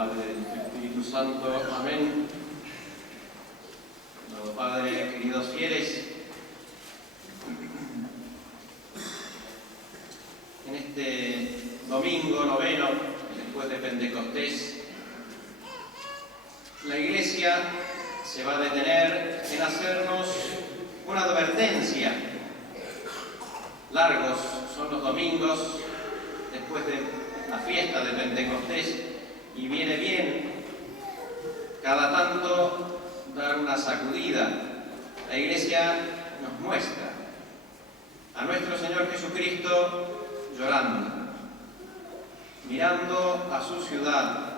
Padre, del Hijo y del Espíritu Santo. Amén. Amado Padre, queridos fieles, en este domingo noveno, después de Pentecostés, la Iglesia se va a detener en hacernos una advertencia. Largos son los domingos después de la fiesta de Pentecostés y viene bien cada tanto dar una sacudida. La Iglesia nos muestra a nuestro Señor Jesucristo llorando, mirando a su ciudad,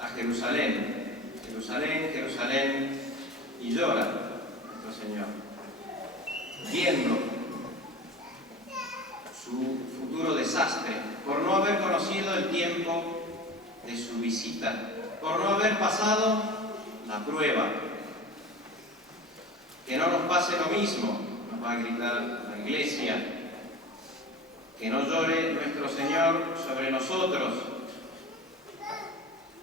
a Jerusalén, Jerusalén, Jerusalén, y llora nuestro Señor, viendo su futuro desastre por no haber conocido el tiempo de su visita, por no haber pasado la prueba. Que no nos pase lo mismo, nos va a gritar la Iglesia. Que no llore nuestro Señor sobre nosotros.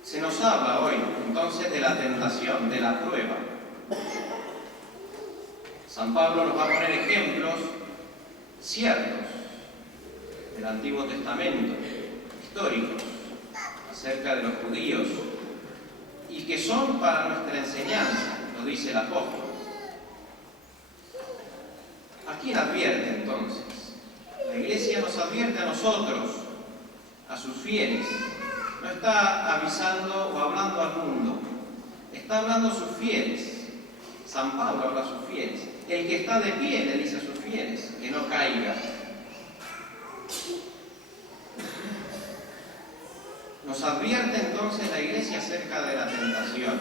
Se nos habla hoy entonces de la tentación, de la prueba. San Pablo nos va a poner ejemplos ciertos del Antiguo Testamento, históricos, acerca de los judíos, y que son para nuestra enseñanza, lo dice el apóstol. ¿A quién advierte entonces? La Iglesia nos advierte a nosotros, a sus fieles. No está avisando o hablando al mundo, está hablando a sus fieles. San Pablo habla a sus fieles. El que está de pie le dice a sus fieles que no caiga. Nos advierte entonces la Iglesia acerca de la tentación.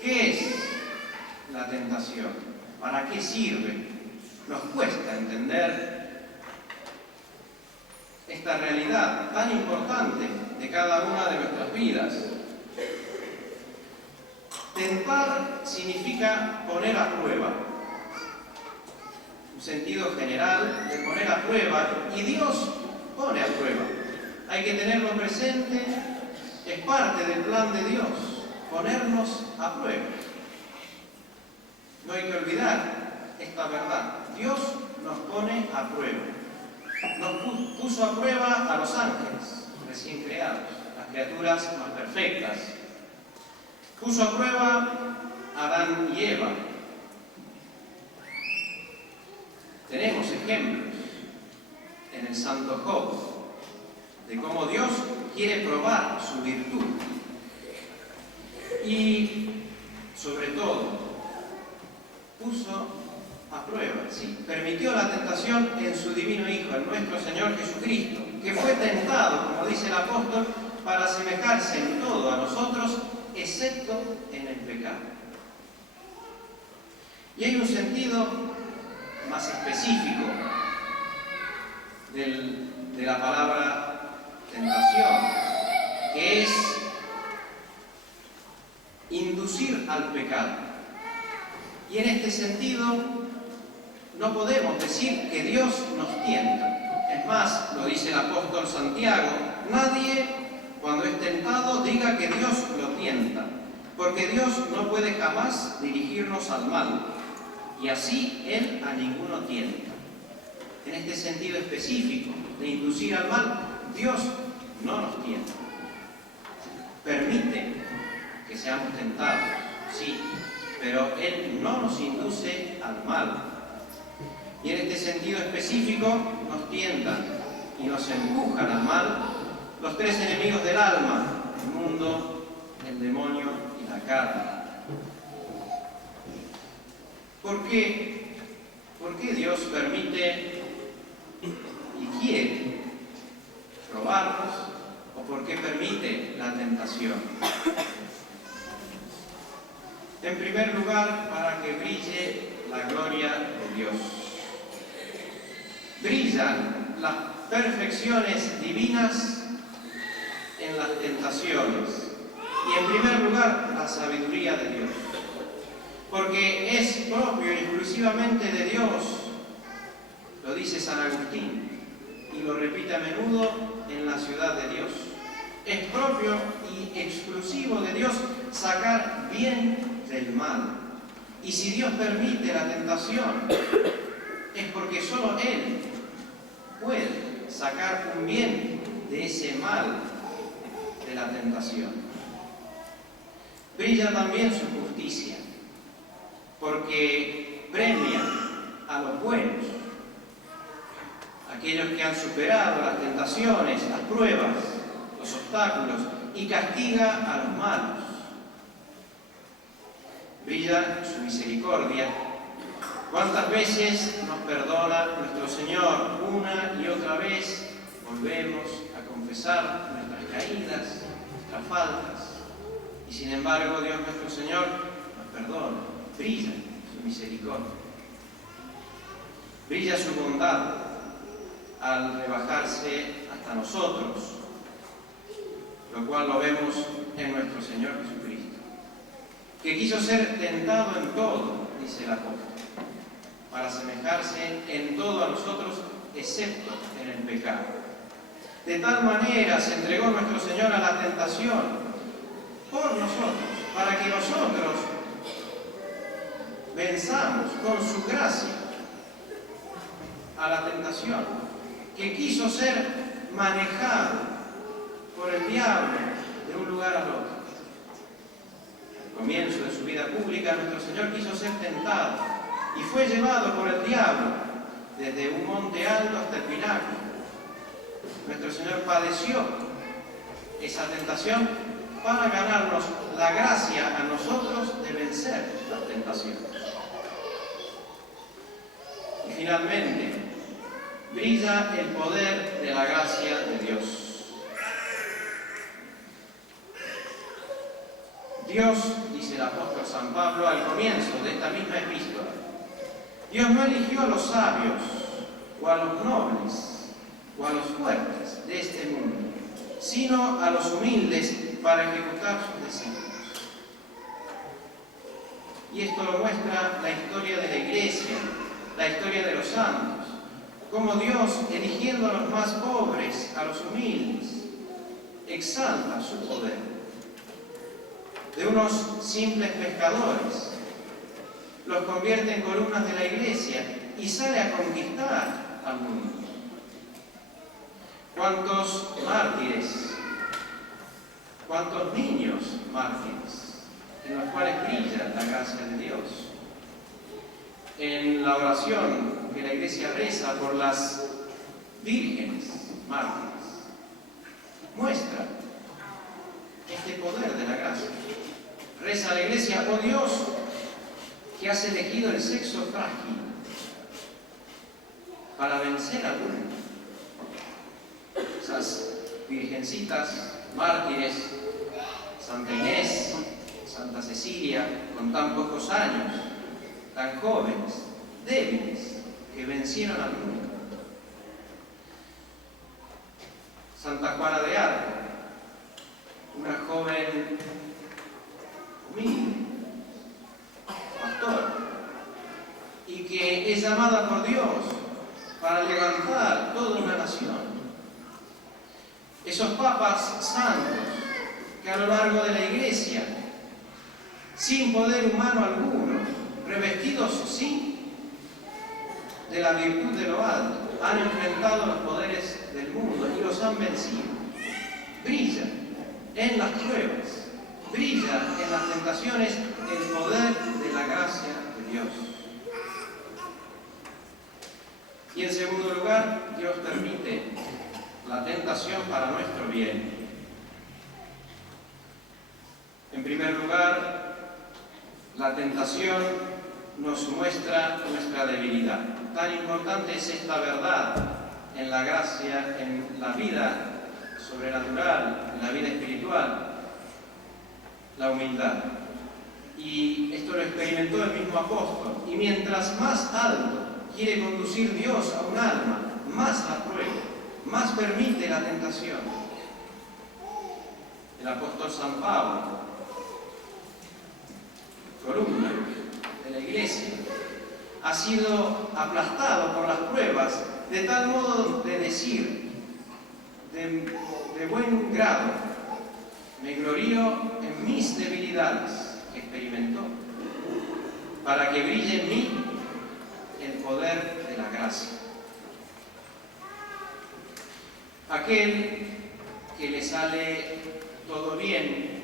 ¿Qué es la tentación? ¿Para qué sirve? Nos cuesta entender esta realidad tan importante de cada una de nuestras vidas. Tentar significa poner a prueba. Un sentido general de poner a prueba, y Dios pone a prueba. Hay que tenerlo presente, es parte del plan de Dios, ponernos a prueba. No hay que olvidar esta verdad. Dios nos pone a prueba. Nos puso a prueba a los ángeles recién creados, las criaturas más perfectas. Puso a prueba a Adán y Eva. Tenemos ejemplos en el Santo Job de cómo Dios quiere probar su virtud. Y, sobre todo, puso a prueba, ¿sí? Permitió la tentación en su divino Hijo, en nuestro Señor Jesucristo, que fue tentado, como dice el apóstol, para asemejarse en todo a nosotros, excepto en el pecado. Y hay un sentido más específico de la palabra tentación, que es inducir al pecado. Y en este sentido no podemos decir que Dios nos tienta. Es más, lo dice el apóstol Santiago, nadie cuando es tentado diga que Dios lo tienta, porque Dios no puede jamás dirigirnos al mal, y así Él a ninguno tienta. En este sentido específico de inducir al mal, Dios no nos tienta. Permite que seamos tentados, sí, pero Él no nos induce al mal. Y en este sentido específico nos tientan y nos empujan al mal los tres enemigos del alma: el mundo, el demonio y la carne. ¿Por qué? ¿Por qué Dios permite y quiere probarnos? ¿O por qué permite la tentación? En primer lugar, para que brille la gloria de Dios. Brillan las perfecciones divinas en las tentaciones. Y en primer lugar, la sabiduría de Dios. Porque es propio y exclusivamente de Dios, lo dice San Agustín, y lo repite a menudo en la ciudad de Dios. Es propio y exclusivo de Dios sacar bien del mal. Y si Dios permite la tentación, es porque solo Él puede sacar un bien de ese mal de la tentación. Brilla también su justicia, porque premia a los buenos, aquellos que han superado las tentaciones, las pruebas, los obstáculos, y castiga a los malos. Brilla su misericordia. ¿Cuántas veces nos perdona nuestro Señor? Una y otra vez volvemos a confesar nuestras caídas, nuestras faltas, y sin embargo Dios nuestro Señor nos perdona. Brilla su misericordia. Brilla su bondad al rebajarse hasta nosotros, lo cual lo vemos en nuestro Señor Jesucristo, que quiso ser tentado en todo, dice el apóstol, para asemejarse en todo a nosotros, excepto en el pecado. De tal manera se entregó nuestro Señor a la tentación por nosotros, para que nosotros venzamos con su gracia a la tentación, que quiso ser manejado por el diablo de un lugar al otro. Al comienzo de su vida pública, nuestro Señor quiso ser tentado y fue llevado por el diablo desde un monte alto hasta el pináculo. Nuestro Señor padeció esa tentación para ganarnos la gracia a nosotros de vencer las tentaciones. Y finalmente, brilla el poder de la gracia de Dios. Dios, dice el apóstol San Pablo al comienzo de esta misma epístola, Dios no eligió a los sabios o a los nobles o a los fuertes de este mundo, sino a los humildes para ejecutar sus designios. Y esto lo muestra la historia de la Iglesia, la historia de los santos, cómo Dios, eligiendo a los más pobres, a los humildes, exalta su poder. De unos simples pescadores, los convierte en columnas de la Iglesia y sale a conquistar al mundo. ¿Cuántos mártires, cuántos niños mártires, en los cuales brilla la gracia de Dios? En la oración que la Iglesia reza por las vírgenes mártires, muestra este poder de la gracia. Reza la Iglesia: oh Dios, que has elegido el sexo frágil para vencer al mundo. Esas virgencitas mártires, Santa Inés, Santa Cecilia, con tan pocos años, tan jóvenes, débiles, que vencieron al mundo. Santa Juana de Arco, una joven humilde, pastora, y que es llamada por Dios para levantar toda una nación. Esos papas santos que a lo largo de la Iglesia, sin poder humano alguno, revestidos sí de la virtud de lo alto, han enfrentado los poderes del mundo y los han vencido. Brilla en las pruebas, brilla en las tentaciones el poder de la gracia de Dios. Y en segundo lugar, Dios permite la tentación para nuestro bien. En primer lugar, la tentación nos muestra nuestra debilidad. Tan importante es esta verdad en la gracia, en la vida sobrenatural, en la vida espiritual, la humildad. Y esto lo experimentó el mismo apóstol. Y mientras más alto quiere conducir Dios a un alma, más la prueba, más permite la tentación. El apóstol San Pablo, columna de la Iglesia, ha sido aplastado por las pruebas, de tal modo de decir, de buen grado, Me glorío en mis debilidades que experimentó, para que brille en mí el poder de la gracia. Aquel que le sale todo bien,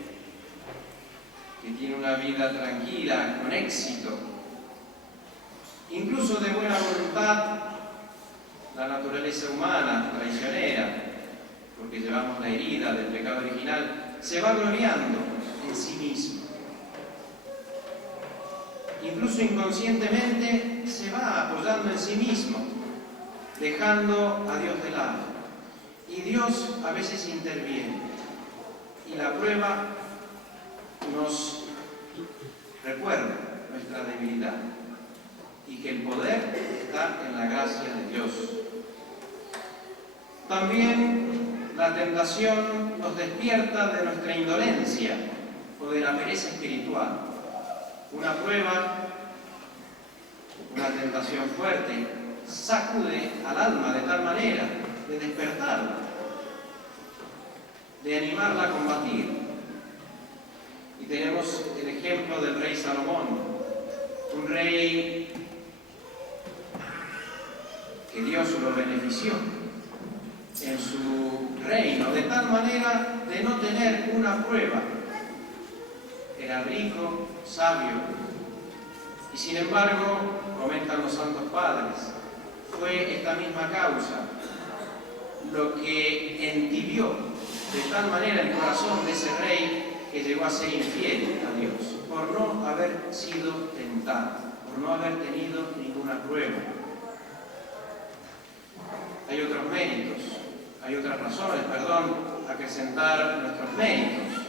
que tiene una vida tranquila, con éxito, incluso de buena voluntad, la naturaleza humana, traicionera, porque llevamos la herida del pecado original, se va gloriando en sí mismo. Incluso inconscientemente se va apoyando en sí mismo, dejando a Dios de lado. Y Dios a veces interviene. Y la prueba nos recuerda nuestra debilidad y que el poder está en la gracia de Dios. También la tentación nos despierta de nuestra indolencia o de la pereza espiritual. Una prueba, una tentación fuerte, sacude al alma de tal manera de despertarla, de animarla a combatir. Y tenemos el ejemplo del rey Salomón, un rey que Dios lo benefició en su reino, de tal manera de no tener una prueba. Era rico, sabio, y sin embargo, comentan los santos padres, fue esta misma causa lo que entibió de tal manera el corazón de ese rey que llegó a ser infiel a Dios, por no haber sido tentado, por no haber tenido ninguna prueba. Hay otros méritos, hay otras razones, a acrecentar nuestros méritos,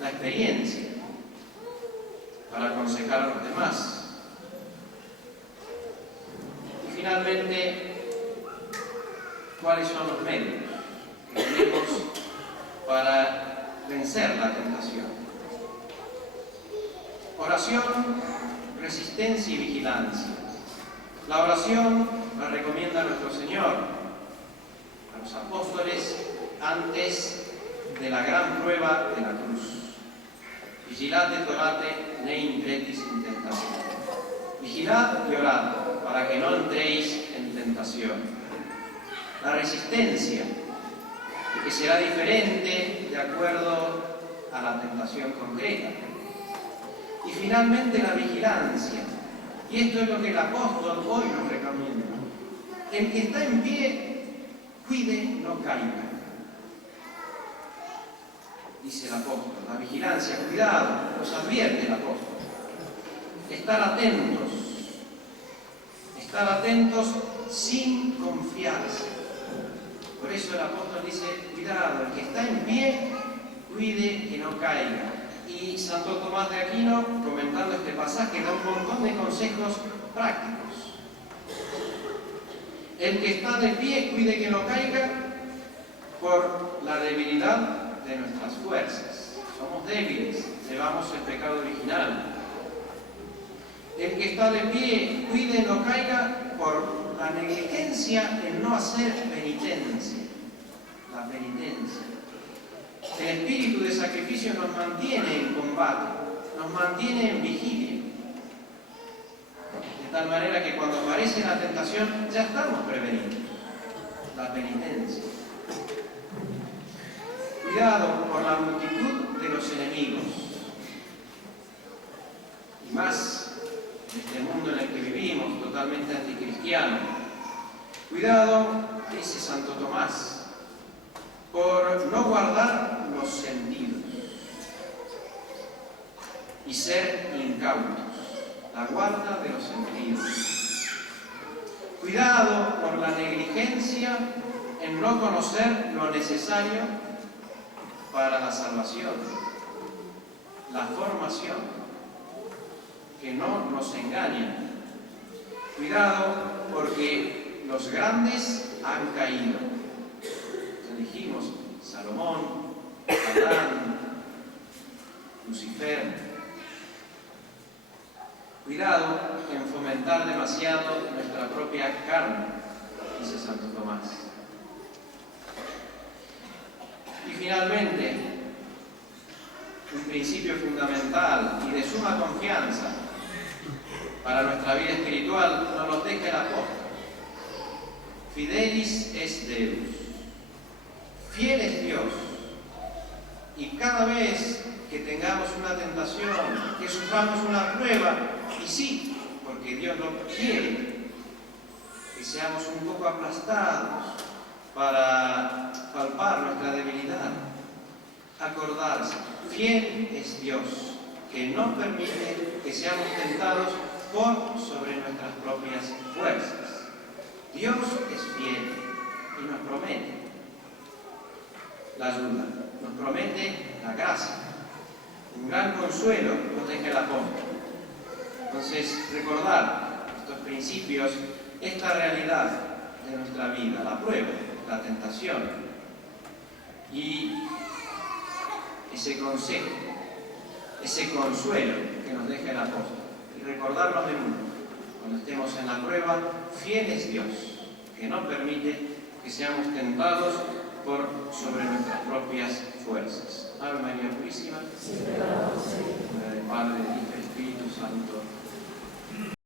la experiencia, para aconsejar a los demás. Y finalmente, ¿cuáles son los medios que tenemos para vencer la tentación? Oración, resistencia y vigilancia. La oración la recomienda nuestro Señor a los apóstoles antes de la gran prueba de la cruz. Vigilad et orate, ne intretis in tentación. Vigilad y orad para que no entréis en tentación. La resistencia, que será diferente de acuerdo a la tentación concreta. Y finalmente la vigilancia. Y esto es lo que el apóstol hoy nos recomienda. El que está en pie, cuide no caiga. Dice el apóstol, la vigilancia, cuidado, nos advierte el apóstol. Estar atentos sin confiarse. Por eso el apóstol dice, cuidado, el que está en pie, cuide que no caiga. Y Santo Tomás de Aquino, comentando este pasaje, da un montón de consejos prácticos. El que está de pie, cuide que no caiga por la debilidad de nuestras fuerzas. Somos débiles, llevamos el pecado original. El que está de pie, cuide no caiga por la negligencia en no hacer penitencia. La penitencia. El espíritu de sacrificio nos mantiene en combate, nos mantiene en vigilia. De tal manera que cuando aparece la tentación, ya estamos prevenidos. La penitencia. Cuidado por la multitud de los enemigos. Y más en este mundo en el que vivimos, totalmente anticristiano. Cuidado, dice Santo Tomás, por no guardar los sentidos y ser incautos. La guarda de los sentidos. Cuidado por la negligencia en no conocer lo necesario para la salvación, la formación, que no nos engañen. Cuidado porque los grandes han caído. Ya dijimos, Salomón, Adán, Lucifer. Cuidado en fomentar demasiado nuestra propia carne, dice Santo Tomás. Y finalmente, principio fundamental y de suma confianza para nuestra vida espiritual nos lo deja el apóstol. Fidelis es Deus. Fiel es Dios. Y cada vez que tengamos una tentación, que suframos una prueba, y sí, porque Dios lo quiere, que seamos un poco aplastados para palpar nuestra debilidad, acordarse, fiel es Dios, que no permite que seamos tentados por sobre nuestras propias fuerzas. Dios es fiel y nos promete la ayuda, nos promete la gracia. Un gran consuelo nos deja el apóstol. Entonces, recordar estos principios, esta realidad de nuestra vida, la prueba, la tentación y ese consejo, ese consuelo que nos deja el apóstol. Y recordarnos de uno, cuando estemos en la prueba, fiel es Dios, que no permite que seamos tentados por sobre nuestras propias fuerzas. Ave María Purísima, Madre del Padre, del Hijo y del Espíritu Santo.